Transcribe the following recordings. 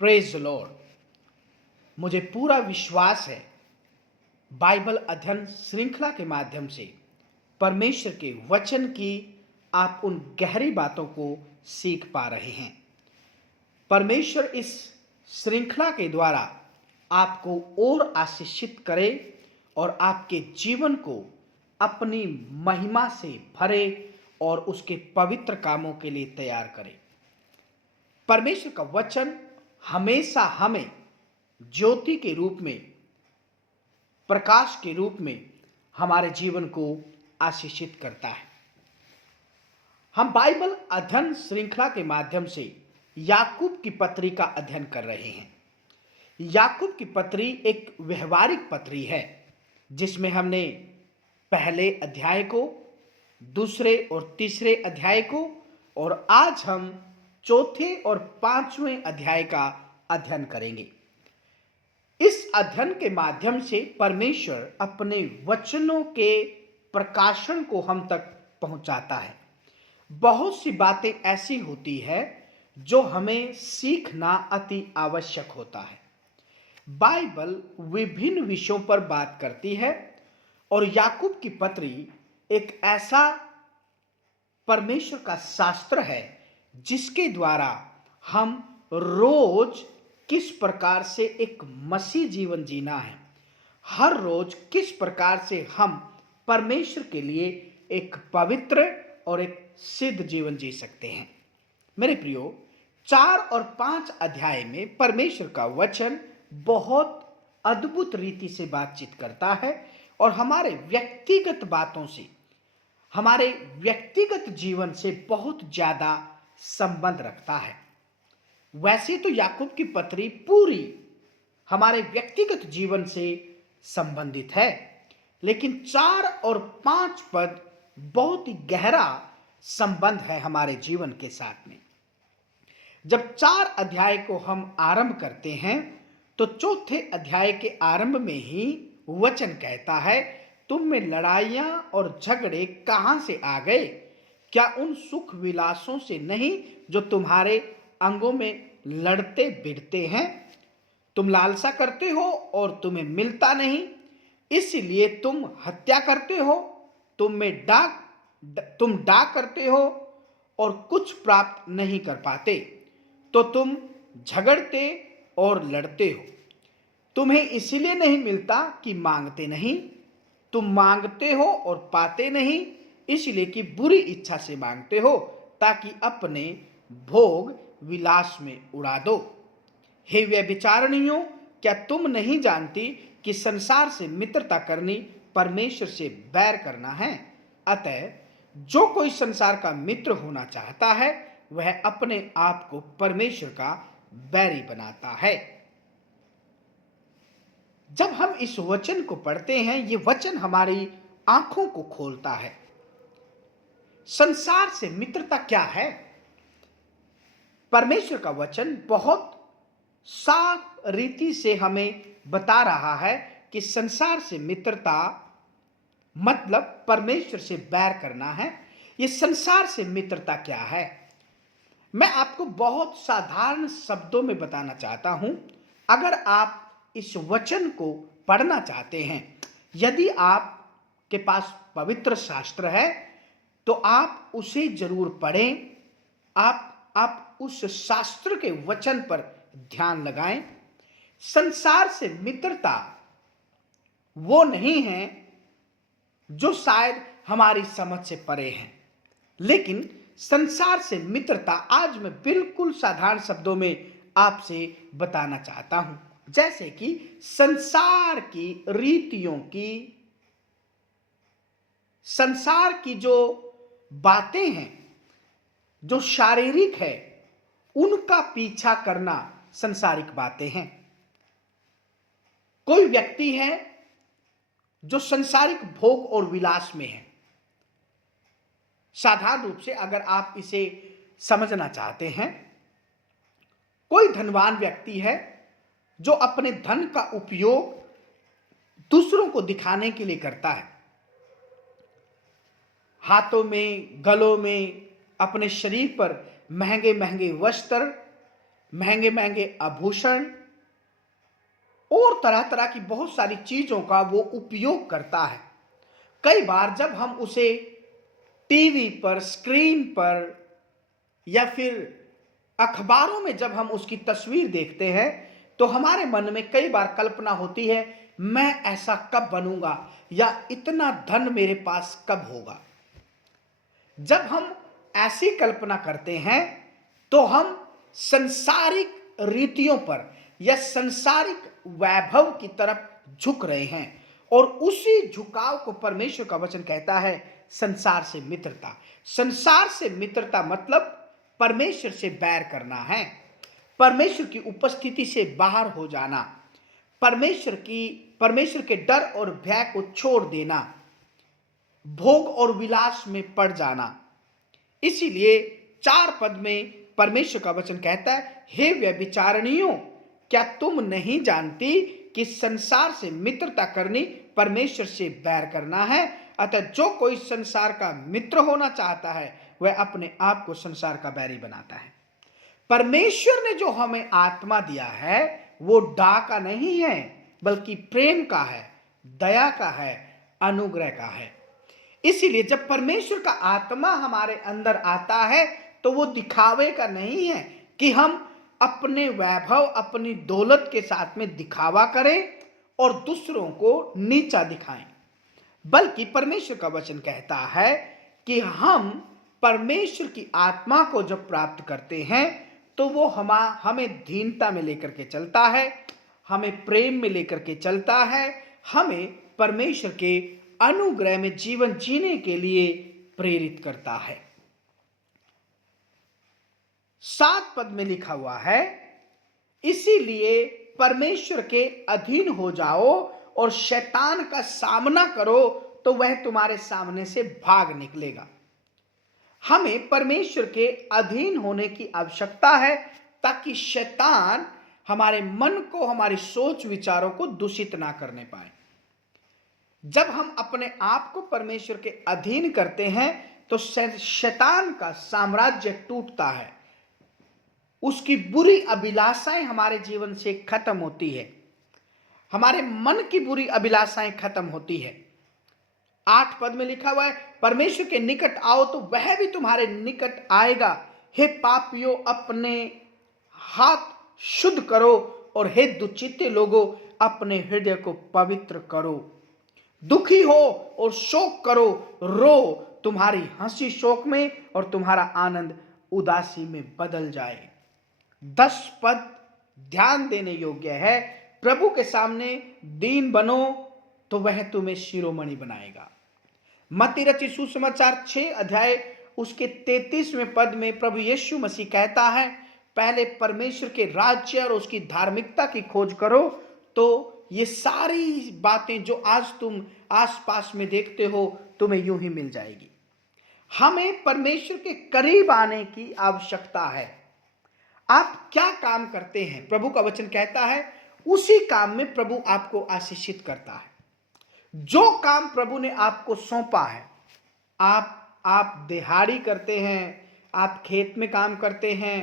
Praise the Lord. मुझे पूरा विश्वास है बाइबल अध्ययन श्रृंखला के माध्यम से परमेश्वर के वचन की आप उन गहरी बातों को सीख पा रहे हैं। परमेश्वर इस श्रृंखला के द्वारा आपको और आशीषित करे और आपके जीवन को अपनी महिमा से भरे और उसके पवित्र कामों के लिए तैयार करे। परमेश्वर का वचन हमेशा हमें ज्योति के रूप में, प्रकाश के रूप में हमारे जीवन को आशीषित करता है। हम बाइबल अध्ययन श्रृंखला के माध्यम से याकूब की पत्री का अध्ययन कर रहे हैं। याकूब की पत्री एक व्यवहारिक पत्री है जिसमें हमने पहले अध्याय को, दूसरे और तीसरे अध्याय को और आज हम चौथे और पांचवें अध्याय का अध्ययन करेंगे। इस अध्ययन के माध्यम से परमेश्वर अपने वचनों के प्रकाशन को हम तक पहुंचाता है। बहुत सी बातें ऐसी होती है जो हमें सीखना अति आवश्यक होता है। बाइबल विभिन्न विषयों पर बात करती है और याकूब की पत्री एक ऐसा परमेश्वर का शास्त्र है जिसके द्वारा हम रोज किस प्रकार से एक मसीह जीवन जीना है, हर रोज किस प्रकार से हम परमेश्वर के लिए एक पवित्र और एक सिद्ध जीवन जी सकते हैं। मेरे प्रियो, 4 और 5 अध्याय में परमेश्वर का वचन बहुत अद्भुत रीति से बातचीत करता है और हमारे व्यक्तिगत बातों से, हमारे व्यक्तिगत जीवन से बहुत ज्यादा संबंध रखता है। वैसे तो याकूब की पत्री पूरी हमारे व्यक्तिगत जीवन से संबंधित है, लेकिन 4 और 5 पद बहुत ही गहरा संबंध है हमारे जीवन के साथ में। जब 4 अध्याय को हम आरंभ करते हैं तो चौथे अध्याय के आरंभ में ही वचन कहता है, तुम में लड़ाइयां और झगड़े कहां से आ गए? क्या उन सुख विलासों से नहीं जो तुम्हारे अंगों में लड़ते भिड़ते हैं? तुम लालसा करते हो और तुम्हें मिलता नहीं, इसलिए तुम हत्या करते हो। तुम डाक करते हो और कुछ प्राप्त नहीं कर पाते, तो तुम झगड़ते और लड़ते हो। तुम्हें इसलिए नहीं मिलता कि मांगते नहीं, तुम मांगते हो और पाते नहीं, इसलिए कि बुरी इच्छा से मांगते हो ताकि अपने भोग विलास में उड़ा दो। हे व्यभिचारिणियों, क्या तुम नहीं जानती कि संसार से मित्रता करनी परमेश्वर से बैर करना है? अतः जो कोई संसार का मित्र होना चाहता है वह अपने आप को परमेश्वर का बैरी बनाता है। जब हम इस वचन को पढ़ते हैं, ये वचन हमारी आंखों को खोलता है। संसार से मित्रता क्या है? परमेश्वर का वचन बहुत साफ रीति से हमें बता रहा है कि संसार से मित्रता मतलब परमेश्वर से बैर करना है। ये संसार से मित्रता क्या है? मैं आपको बहुत साधारण शब्दों में बताना चाहता हूं। अगर आप इस वचन को पढ़ना चाहते हैं, यदि आपके पास पवित्र शास्त्र है तो आप उसे जरूर पढ़ें। आप उस शास्त्र के वचन पर ध्यान लगाएं। संसार से मित्रता वो नहीं है जो शायद हमारी समझ से परे है, लेकिन संसार से मित्रता आज मैं बिल्कुल साधारण शब्दों में आपसे बताना चाहता हूं। जैसे कि संसार की रीतियों की, संसार की जो बातें हैं, जो शारीरिक है, उनका पीछा करना संसारिक बातें हैं। कोई व्यक्ति है जो संसारिक भोग और विलास में है। साधारण रूप से अगर आप इसे समझना चाहते हैं, कोई धनवान व्यक्ति है जो अपने धन का उपयोग दूसरों को दिखाने के लिए करता है। हाथों में, गलों में, अपने शरीर पर महंगे महंगे वस्त्र महंगे महंगे आभूषण और तरह तरह की बहुत सारी चीजों का वो उपयोग करता है। कई बार जब हम उसे टीवी पर, स्क्रीन पर या फिर अखबारों में जब हम उसकी तस्वीर देखते हैं तो हमारे मन में कई बार कल्पना होती है, मैं ऐसा कब बनूंगा या इतना धन मेरे पास कब होगा। जब हम ऐसी कल्पना करते हैं तो हम संसारिक रीतियों पर या संसारिक वैभव की तरफ झुक रहे हैं और उसी झुकाव को परमेश्वर का वचन कहता है संसार से मित्रता। संसार से मित्रता मतलब परमेश्वर से बैर करना है, परमेश्वर की उपस्थिति से बाहर हो जाना, परमेश्वर के डर और भय को छोड़ देना, भोग और विलास में पड़ जाना। इसीलिए 4 पद में परमेश्वर का वचन कहता है, हे व्यभिचारिणियों, क्या तुम नहीं जानती कि संसार से मित्रता करनी परमेश्वर से बैर करना है। अतः जो कोई संसार का मित्र होना चाहता है वह अपने आप को संसार का बैरी बनाता है। परमेश्वर ने जो हमें आत्मा दिया है वो डाह का नहीं है बल्कि प्रेम का है, दया का है, अनुग्रह का है। इसीलिए जब परमेश्वर का आत्मा हमारे अंदर आता है तो वो दिखावे का नहीं है कि हम अपने वैभव, अपनी दौलत के साथ में दिखावा करें और दूसरों को नीचा दिखाएं, बल्कि परमेश्वर का वचन कहता है कि हम परमेश्वर की आत्मा को जब प्राप्त करते हैं तो वो हमें दीनता में लेकर के चलता है, हमें प्रेम में लेकर के चलता है, हमें परमेश्वर के अनुग्रह में जीवन जीने के लिए प्रेरित करता है। 7 पद में लिखा हुआ है, इसीलिए परमेश्वर के अधीन हो जाओ और शैतान का सामना करो तो वह तुम्हारे सामने से भाग निकलेगा। हमें परमेश्वर के अधीन होने की आवश्यकता है ताकि शैतान हमारे मन को, हमारी सोच विचारों को दूषित ना करने पाए। जब हम अपने आप को परमेश्वर के अधीन करते हैं तो शैतान का साम्राज्य टूटता है, उसकी बुरी अभिलाषाएं हमारे जीवन से खत्म होती है, हमारे मन की बुरी अभिलाषाएं खत्म होती है। 8 पद में लिखा हुआ है, परमेश्वर के निकट आओ तो वह भी तुम्हारे निकट आएगा। हे पापियों, अपने हाथ शुद्ध करो और हे दुचित्ते लोगों, अपने हृदय को पवित्र करो। दुखी हो और शोक करो, रो, तुम्हारी हंसी शोक में और तुम्हारा आनंद उदासी में बदल जाए। 10 पद ध्यान देने योग्य है। प्रभु के सामने दीन बनो तो वह तुम्हें शिरोमणि बनाएगा। मत्ती रचित सुसमाचार 6 अध्याय उसके 33वें पद में प्रभु यीशु मसीह कहता है, पहले परमेश्वर के राज्य और उसकी धार्मिकता की खोज करो तो ये सारी बातें जो आज तुम आसपास में देखते हो तुम्हें यूं ही मिल जाएगी। हमें परमेश्वर के करीब आने की आवश्यकता है। आप क्या काम करते हैं, प्रभु का वचन कहता है उसी काम में प्रभु आपको आशीषित करता है। जो काम प्रभु ने आपको सौंपा है, आप दिहाड़ी करते हैं, आप खेत में काम करते हैं,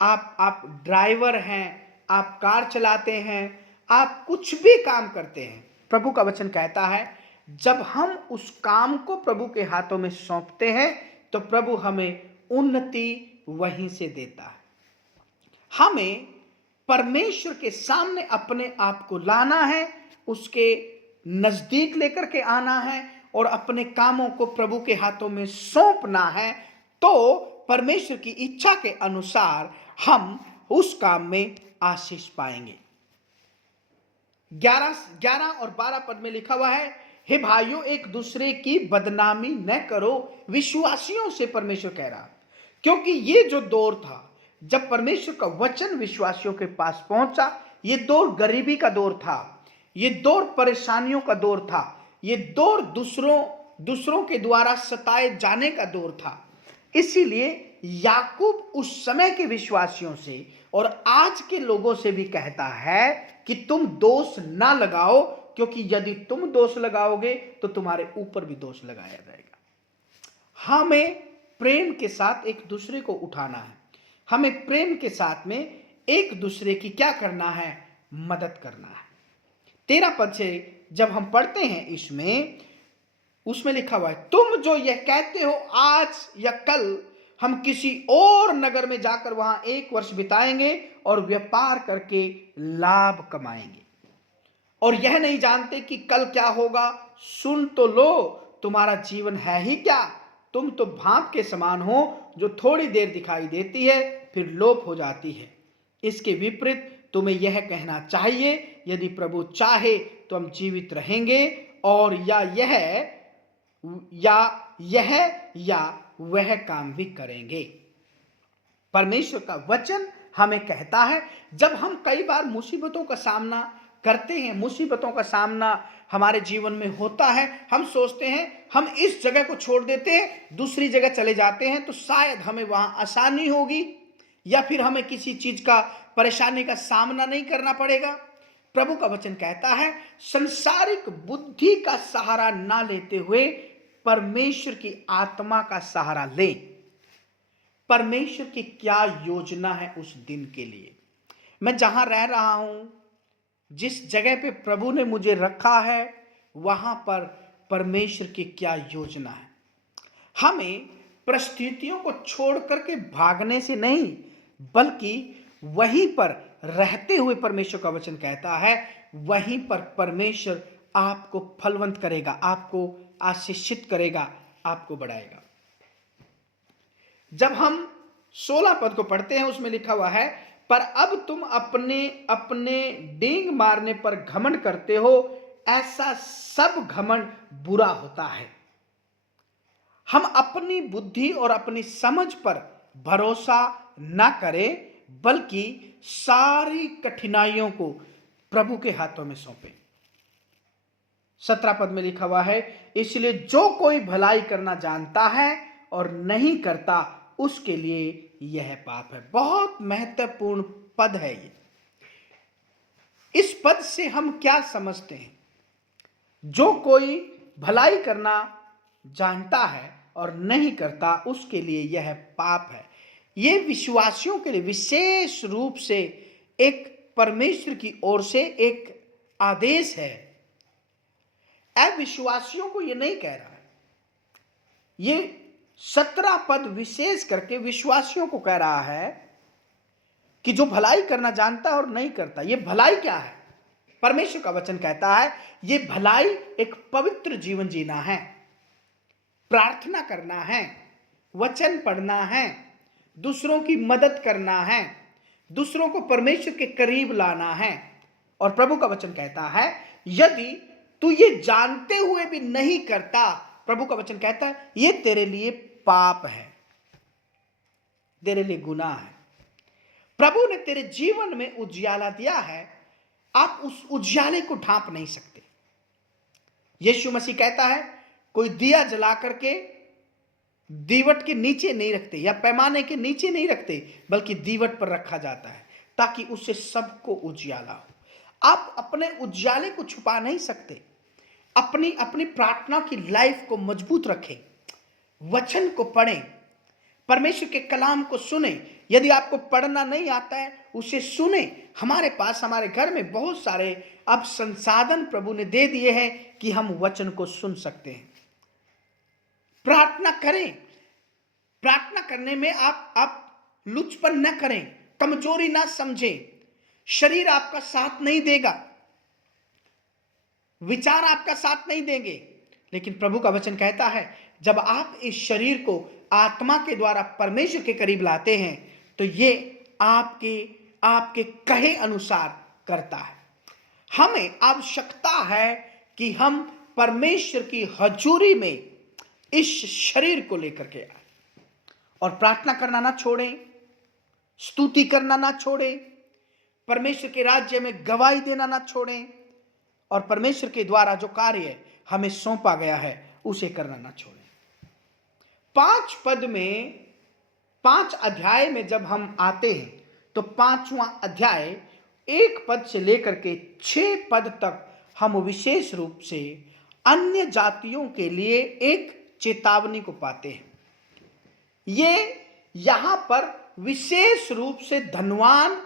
आप ड्राइवर हैं, आप कार चलाते हैं, आप कुछ भी काम करते हैं, प्रभु का वचन कहता है जब हम उस काम को प्रभु के हाथों में सौंपते हैं तो प्रभु हमें उन्नति वहीं से देता है। हमें परमेश्वर के सामने अपने आप को लाना है, उसके नजदीक लेकर के आना है और अपने कामों को प्रभु के हाथों में सौंपना है, तो परमेश्वर की इच्छा के अनुसार हम उस काम में आशीष पाएंगे। 11 और 12 पद में लिखा हुआ है, हे भाइयों, एक दूसरे की बदनामी न करो, विश्वासियों से परमेश्वर कह रहा, क्योंकि ये जो दौर था जब परमेश्वर का वचन विश्वासियों के पास पहुंचा, ये दौर गरीबी का दौर था, ये दौर परेशानियों का दौर था, ये दौर दूसरों के द्वारा सताए जाने का दौर था। इसीलिए याकूब उस समय के विश्वासियों से और आज के लोगों से भी कहता है कि तुम दोष ना लगाओ, क्योंकि यदि तुम दोष लगाओगे तो तुम्हारे ऊपर भी दोष लगाया जाएगा। हमें प्रेम के साथ एक दूसरे को उठाना है, हमें प्रेम के साथ में एक दूसरे की क्या करना है, मदद करना है। 13 पद से जब हम पढ़ते हैं इसमें, उसमें लिखा हुआ है, तुम जो यह कहते हो आज या कल हम किसी और नगर में जाकर वहां 1 वर्ष बिताएंगे और व्यापार करके लाभ कमाएंगे, और यह नहीं जानते कि कल क्या होगा। सुन तो लो, तुम्हारा जीवन है ही क्या। तुम तो भाप के समान हो जो थोड़ी देर दिखाई देती है फिर लोप हो जाती है। इसके विपरीत तुम्हें यह कहना चाहिए, यदि प्रभु चाहे तो हम जीवित रहेंगे, और या वह काम भी करेंगे। परमेश्वर का वचन हमें कहता है, जब हम कई बार मुसीबतों का सामना करते हैं, मुसीबतों का सामना हमारे जीवन में होता है, हम सोचते हैं हम इस जगह को छोड़ देते हैं, दूसरी जगह चले जाते हैं तो शायद हमें वहां आसानी होगी, या फिर हमें किसी चीज का परेशानी का सामना नहीं करना पड़ेगा। प्रभु का वचन कहता है, संसारिक बुद्धि का सहारा ना लेते हुए परमेश्वर की आत्मा का सहारा लें। परमेश्वर की क्या योजना है उस दिन के लिए। मैं जहां रह रहा हूं, जिस जगह पे प्रभु ने मुझे रखा है, वहां पर परमेश्वर की क्या योजना है। हमें परिस्थितियों को छोड़ करके भागने से नहीं, बल्कि वहीं पर रहते हुए परमेश्वर का वचन कहता है, वहीं पर परमेश्वर आपको फलवंत करेगा, आपको आशीषित करेगा, आपको बढ़ाएगा। जब हम 16 पद को पढ़ते हैं, उसमें लिखा हुआ है, पर अब तुम अपने अपने डींग मारने पर घमंड करते हो, ऐसा सब घमंड बुरा होता है। हम अपनी बुद्धि और अपनी समझ पर भरोसा ना करें, बल्कि सारी कठिनाइयों को प्रभु के हाथों में सौंपें। 17 पद में लिखा हुआ है, इसलिए जो कोई भलाई करना जानता है और नहीं करता, उसके लिए यह पाप है। बहुत महत्वपूर्ण पद है ये। इस पद से हम क्या समझते हैं? जो कोई भलाई करना जानता है और नहीं करता, उसके लिए यह पाप है। ये विश्वासियों के लिए विशेष रूप से एक परमेश्वर की ओर से एक आदेश है। अविश्वासियों को यह नहीं कह रहा है। ये 17 पद विशेष करके विश्वासियों को कह रहा है कि जो भलाई करना जानता है और नहीं करता। ये भलाई क्या है? परमेश्वर का वचन कहता है, ये भलाई एक पवित्र जीवन जीना है, प्रार्थना करना है, वचन पढ़ना है, दूसरों की मदद करना है, दूसरों को परमेश्वर के करीब लाना है। और प्रभु का वचन कहता है, यदि तू ये जानते हुए भी नहीं करता, प्रभु का वचन कहता है, ये तेरे लिए पाप है, तेरे लिए गुनाह है। प्रभु ने तेरे जीवन में उजियाला दिया है, आप उस उजियाले को ढांप नहीं सकते। यीशु मसीह कहता है, कोई दिया जला करके दीवट के नीचे नहीं रखते या पैमाने के नीचे नहीं रखते, बल्कि दीवट पर रखा जाता है ताकि उससे सबको उजियाला हो। आप अपने उजियाले को छुपा नहीं सकते। अपनी अपनी प्रार्थना की लाइफ को मजबूत रखें, वचन को पढ़ें, परमेश्वर के कलाम को सुने। यदि आपको पढ़ना नहीं आता है, उसे सुने। हमारे पास हमारे घर में बहुत सारे अब संसाधन प्रभु ने दे दिए हैं कि हम वचन को सुन सकते हैं। प्रार्थना करें। प्रार्थना करने में आप लुचपन न करें, कमजोरी ना समझें। शरीर आपका साथ नहीं देगा, विचार आपका साथ नहीं देंगे, लेकिन प्रभु का वचन कहता है, जब आप इस शरीर को आत्मा के द्वारा परमेश्वर के करीब लाते हैं, तो ये आपके कहे अनुसार करता है। हमें आवश्यकता है कि हम परमेश्वर की हजूरी में इस शरीर को लेकर के आए और प्रार्थना करना ना छोड़ें, स्तुति करना ना छोड़ें, परमेश्वर के राज्य में गवाही देना ना छोड़ें, और परमेश्वर के द्वारा जो कार्य हमें सौंपा गया है उसे करना ना छोड़ें। 5 अध्याय में जब हम आते हैं, तो 5वां अध्याय 1 पद से लेकर के 6 पद तक हम विशेष रूप से अन्य जातियों के लिए एक चेतावनी को पाते हैं। ये यहां पर विशेष रूप से धनवान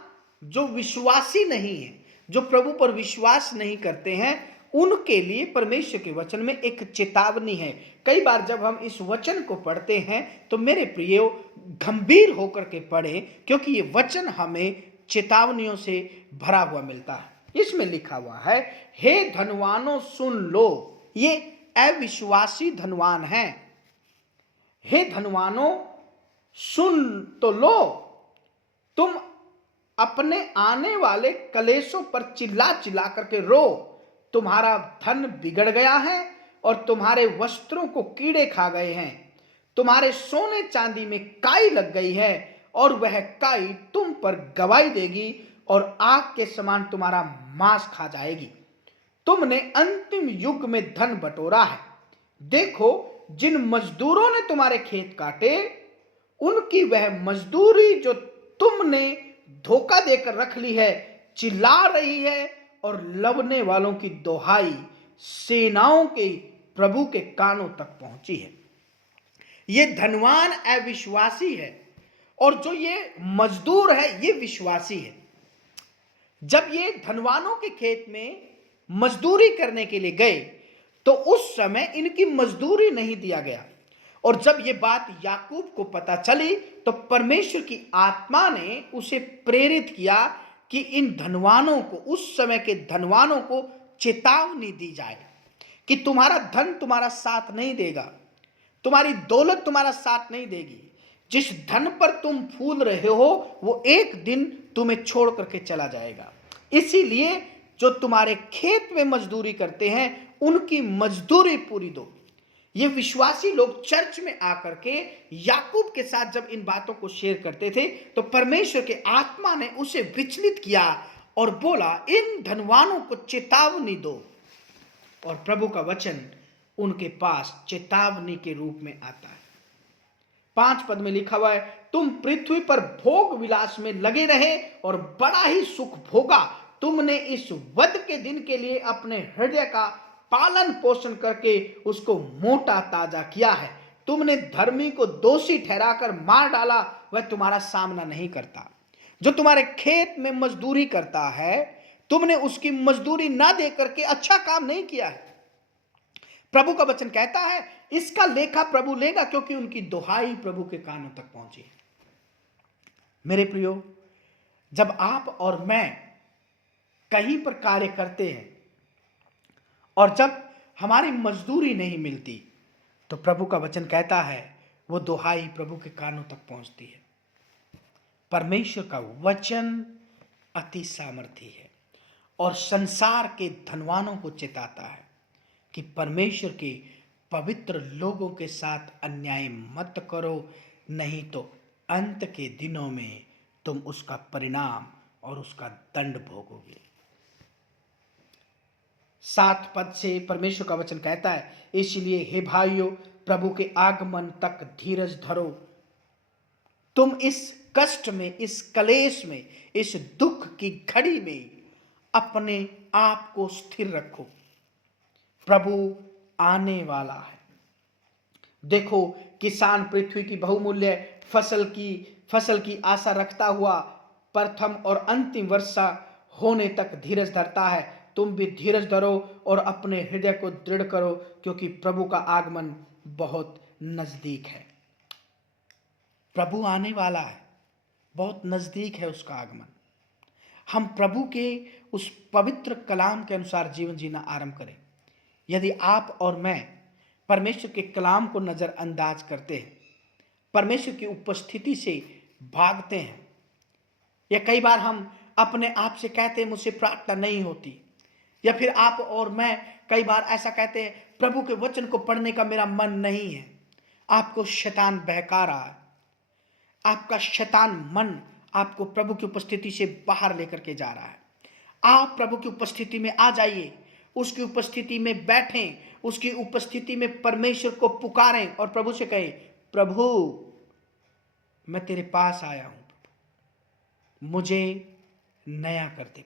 जो विश्वासी नहीं है, जो प्रभु पर विश्वास नहीं करते हैं, उनके लिए परमेश्वर के वचन में एक चेतावनी है। कई बार जब हम इस वचन को पढ़ते हैं तो मेरे प्रियो, गंभीर होकर के पढ़ें, क्योंकि ये वचन हमें चेतावनियों से भरा हुआ मिलता है। इसमें लिखा हुआ है, हे धनवानों सुन लो। ये अविश्वासी धनवान हैं। हे धनवानों सुन तो लो, तुम अपने आने वाले कलेशों पर चिल्ला चिल्ला करके रो। तुम्हारा धन बिगड़ गया है और तुम्हारे वस्त्रों को कीड़े खा गए हैं। तुम्हारे सोने चांदी में काई लग गई है और वह काई तुम पर गवाही देगी और आग के समान तुम्हारा मांस खा जाएगी। तुमने अंतिम युग में धन बटोरा है। देखो, जिन मजदूरों ने तुम्हारे खेत काटे, उनकी वह मजदूरी जो तुमने धोखा देकर रख ली है चिल्ला रही है, और लवने वालों की दोहाई सेनाओं के प्रभु के कानों तक पहुंची है। ये धनवान अविश्वासी है और जो ये मजदूर है ये विश्वासी है। जब ये धनवानों के खेत में मजदूरी करने के लिए गए तो उस समय इनकी मजदूरी नहीं दिया गया, और जब ये बात याकूब को पता चली तो परमेश्वर की आत्मा ने उसे प्रेरित किया कि इन धनवानों को, उस समय के धनवानों को चेतावनी दी जाए कि तुम्हारा धन तुम्हारा साथ नहीं देगा, तुम्हारी दौलत तुम्हारा साथ नहीं देगी। जिस धन पर तुम फूल रहे हो वो एक दिन तुम्हें छोड़ करके चला जाएगा। इसीलिए जो तुम्हारे खेत में मजदूरी करते हैं उनकी मजदूरी पूरी दो। ये विश्वासी लोग चर्च में आकर के याकूब के साथ जब इन बातों को शेयर करते थे तो परमेश्वर के आत्मा ने उसे विचलित किया और बोला, इन धनवानों को चेतावनी दो। और प्रभु का वचन उनके पास चेतावनी के रूप में आता है। 5 पद में लिखा हुआ है, तुम पृथ्वी पर भोग विलास में लगे रहे और बड़ा ही सुख भोगा। तुमने इस वध के दिन के लिए अपने हृदय का पालन पोषण करके उसको मोटा ताजा किया है। तुमने धर्मी को दोषी ठहराकर मार डाला, वह तुम्हारा सामना नहीं करता। जो तुम्हारे खेत में मजदूरी करता है, तुमने उसकी मजदूरी ना दे करके अच्छा काम नहीं किया है। प्रभु का वचन कहता है इसका लेखा प्रभु लेगा, क्योंकि उनकी दुहाई प्रभु के कानों तक पहुंची है। मेरे प्रियो, जब आप और मैं कहीं पर कार्य करते हैं और जब हमारी मजदूरी नहीं मिलती तो प्रभु का वचन कहता है वो दुहाई प्रभु के कानों तक पहुंचती है। परमेश्वर का वचन अति सामर्थी है और संसार के धनवानों को चेताता है कि परमेश्वर के पवित्र लोगों के साथ अन्याय मत करो, नहीं तो अंत के दिनों में तुम उसका परिणाम और उसका दंड भोगोगे। 7 पद से परमेश्वर का वचन कहता है, इसलिए हे भाइयों, प्रभु के आगमन तक धीरज धरो। तुम इस कष्ट में, इस कलेश में, इस दुख की घड़ी में अपने आप को स्थिर रखो। प्रभु आने वाला है। देखो, किसान पृथ्वी की बहुमूल्य फसल की आशा रखता हुआ प्रथम और अंतिम वर्षा होने तक धीरज धरता है। तुम भी धीरज धरो और अपने हृदय को दृढ़ करो, क्योंकि प्रभु का आगमन बहुत नजदीक है। प्रभु आने वाला है, बहुत नजदीक है उसका आगमन। हम प्रभु के उस पवित्र कलाम के अनुसार जीवन जीना आरंभ करें। यदि आप और मैं परमेश्वर के कलाम को नजरअंदाज करते हैं, परमेश्वर की उपस्थिति से भागते हैं, या कई बार हम अपने आप से कहते हैं मुझसे प्रार्थना नहीं होती, या फिर आप और मैं कई बार ऐसा कहते हैं प्रभु के वचन को पढ़ने का मेरा मन नहीं है। आपको शैतान बहका रहा है। आपका शैतान मन आपको प्रभु की उपस्थिति से बाहर लेकर के जा रहा है। आप प्रभु की उपस्थिति में आ जाइए, उसकी उपस्थिति में बैठें, उसकी उपस्थिति में परमेश्वर को पुकारें और प्रभु से कहें, प्रभु मैं तेरे पास आया हूं, मुझे नया कर दे।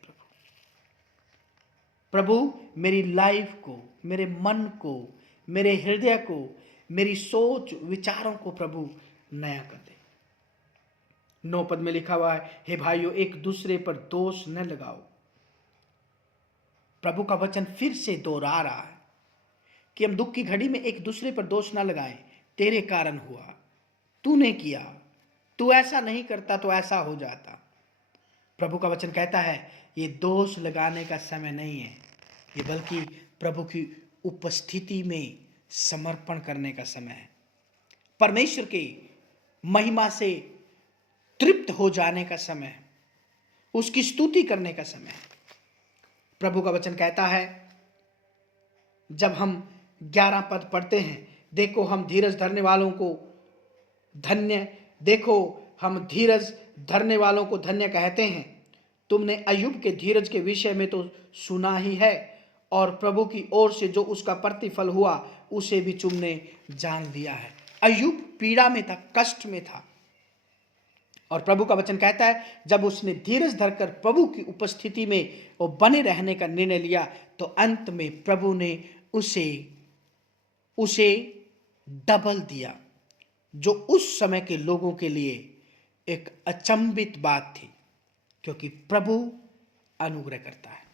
प्रभु मेरी लाइफ को, मेरे मन को, मेरे हृदय को, मेरी सोच विचारों को प्रभु नया कर दे। 9 पद में लिखा हुआ है, हे भाइयों एक दूसरे पर दोष न लगाओ। प्रभु का वचन फिर से दोहरा रहा है कि हम दुख की घड़ी में एक दूसरे पर दोष ना लगाएं। तेरे कारण हुआ, तूने किया, तू ऐसा नहीं करता तो ऐसा हो जाता। प्रभु का वचन कहता है ये दोष लगाने का समय नहीं है, ये बल्कि प्रभु की उपस्थिति में समर्पण करने का समय है। परमेश्वर के महिमा से तृप्त हो जाने का समय है, उसकी स्तुति करने का समय है। प्रभु का वचन कहता है, जब हम 11 पद पढ़ते हैं, देखो हम धीरज धरने वालों को धन्य कहते हैं। तुमने अय्यूब के धीरज के विषय में तो सुना ही है, और प्रभु की ओर से जो उसका प्रतिफल हुआ उसे भी तुमने जान लिया है। अय्यूब पीड़ा में था, कष्ट में था, और प्रभु का वचन कहता है जब उसने धीरज धरकर प्रभु की उपस्थिति में वो बने रहने का निर्णय लिया तो अंत में प्रभु ने उसे डबल दिया, जो उस समय के लोगों के लिए एक अचंभित बात थी, क्योंकि प्रभु अनुग्रह करता है।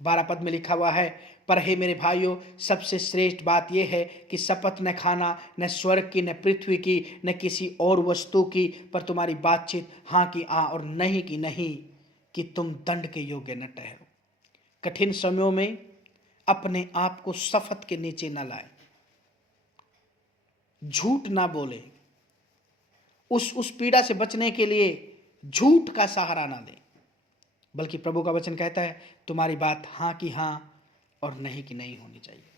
12 पद में लिखा हुआ है, पर हे मेरे भाइयों सबसे श्रेष्ठ बात यह है कि शपथ न खाना, न स्वर्ग की, न पृथ्वी की, न किसी और वस्तु की, पर तुम्हारी बातचीत हाँ की हाँ और नहीं की नहीं, कि तुम दंड के योग्य न ठहरो। कठिन समयों में अपने आप को शपथ के नीचे न लाए, झूठ ना बोले, उस पीड़ा से बचने के लिए झूठ का सहारा ना दें, बल्कि प्रभु का वचन कहता है तुम्हारी बात हाँ की हाँ और नहीं की नहीं होनी चाहिए।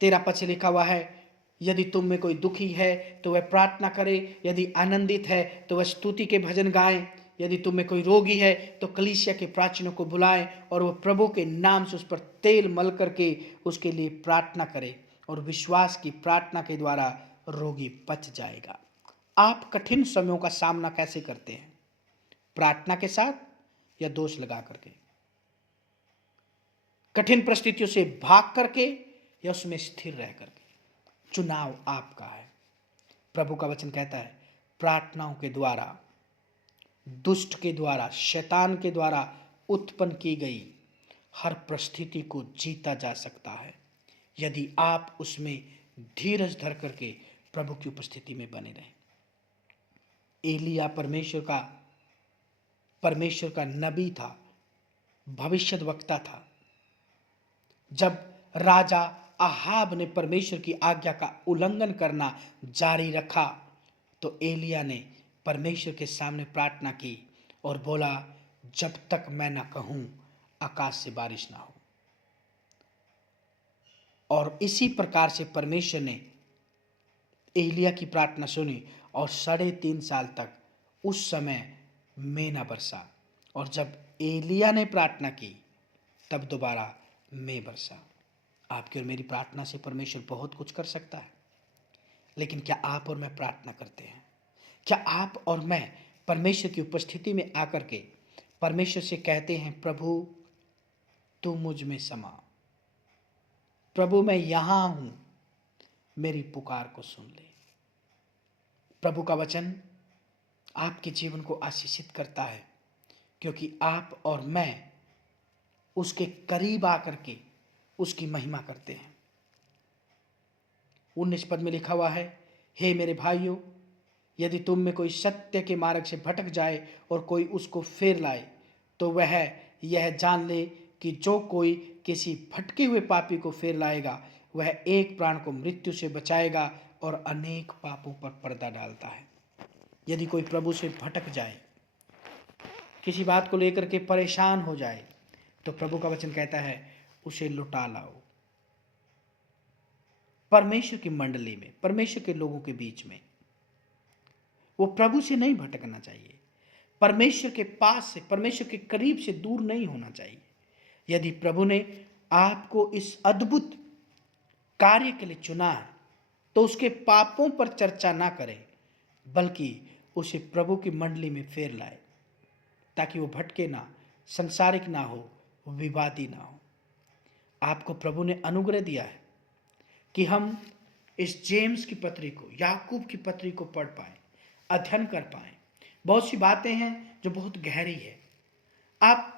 13 पद से लिखा हुआ है, यदि तुम में कोई दुखी है तो वह प्रार्थना करे, यदि आनंदित है तो वह स्तुति के भजन गाएं, यदि तुम में कोई रोगी है तो कलीसिया के प्राचीनों को बुलाएं और वह प्रभु के नाम से उस पर तेल मल करके उसके लिए प्रार्थना करे, और विश्वास की प्रार्थना के द्वारा रोगी बच जाएगा। आप कठिन समयों का सामना कैसे करते हैं? प्रार्थना के साथ या दोष लगा करके? कठिन परिस्थितियों से भाग करके या उसमें स्थिर रह करके? चुनाव आपका है। प्रभु का वचन कहता है प्रार्थनाओं के द्वारा, दुष्ट के द्वारा, शैतान के द्वारा उत्पन्न की गई हर परिस्थिति को जीता जा सकता है, यदि आप उसमें धीरज धर करके प्रभु की उपस्थिति में बने रहें। एलिया परमेश्वर का नबी था, भविष्यद्वक्ता था। जब राजा अहाब ने परमेश्वर की आज्ञा का उल्लंघन करना जारी रखा तो एलिया ने परमेश्वर के सामने प्रार्थना की और बोला, जब तक मैं ना कहूं आकाश से बारिश ना हो। और इसी प्रकार से परमेश्वर ने एलिया की प्रार्थना सुनी और 3.5 साल तक उस समय मेना बरसा, और जब एलिया ने प्रार्थना की तब दोबारा मैं बरसा। आपकी और मेरी प्रार्थना से परमेश्वर बहुत कुछ कर सकता है, लेकिन क्या आप और मैं प्रार्थना करते हैं? क्या आप और मैं परमेश्वर की उपस्थिति में आकर के परमेश्वर से कहते हैं, प्रभु तू मुझ में समा, प्रभु मैं यहां हूं, मेरी पुकार को सुन ले। प्रभु का वचन आपके जीवन को आशीषित करता है, क्योंकि आप और मैं उसके करीब आकर के उसकी महिमा करते हैं। 19 पद में लिखा हुआ है, हे मेरे भाइयों यदि तुम में कोई सत्य के मार्ग से भटक जाए और कोई उसको फेर लाए, तो वह यह जान ले कि जो कोई किसी भटके हुए पापी को फेर लाएगा वह एक प्राण को मृत्यु से बचाएगा और अनेक पापों पर पर्दा डालता है। यदि कोई प्रभु से भटक जाए, किसी बात को लेकर के परेशान हो जाए, तो प्रभु का वचन कहता है उसे लौटा लाओ। परमेश्वर की मंडली में, परमेश्वर के लोगों के बीच में वो प्रभु से नहीं भटकना चाहिए, परमेश्वर के पास से, परमेश्वर के करीब से दूर नहीं होना चाहिए। यदि प्रभु ने आपको इस अद्भुत कार्य के लिए चुना है तो उसके पापों पर चर्चा ना करें, बल्कि उसे प्रभु की मंडली में फेर लाए, ताकि वो भटके ना, संसारिक ना हो, विवादी ना हो। आपको प्रभु ने अनुग्रह दिया है कि हम इस जेम्स की पत्री को, याकूब की पत्री को पढ़ पाएं, अध्ययन कर पाएं, बहुत सी बातें हैं जो बहुत गहरी है। आप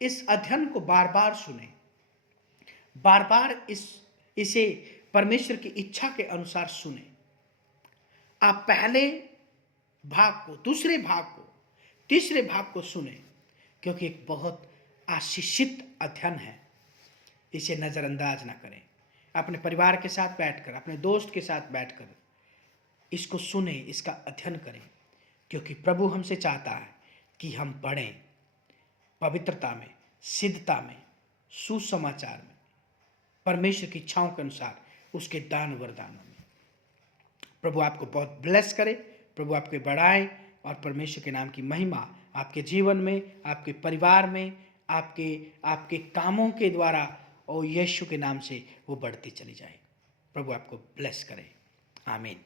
इस अध्ययन को बार बार सुने, बार बार इसे परमेश्वर की इच्छा के अनुसार सुने। आप पहले भाग को, दूसरे भाग को, तीसरे भाग को सुने, क्योंकि एक बहुत आशीषित अध्ययन है। इसे नज़रअंदाज ना करें। अपने परिवार के साथ बैठकर, अपने दोस्त के साथ बैठकर इसको सुने, इसका अध्ययन करें, क्योंकि प्रभु हमसे चाहता है कि हम बढ़ें पवित्रता में, सिद्धता में, सुसमाचार में, परमेश्वर की इच्छाओं के अनुसार उसके दान वरदानों में। प्रभु आपको बहुत ब्लेस करे, प्रभु आपके बढ़ाए, और परमेश्वर के नाम की महिमा आपके जीवन में, आपके परिवार में, आपके आपके कामों के द्वारा और यीशु के नाम से वो बढ़ती चली जाए। प्रभु आपको ब्लेस करे। आमीन।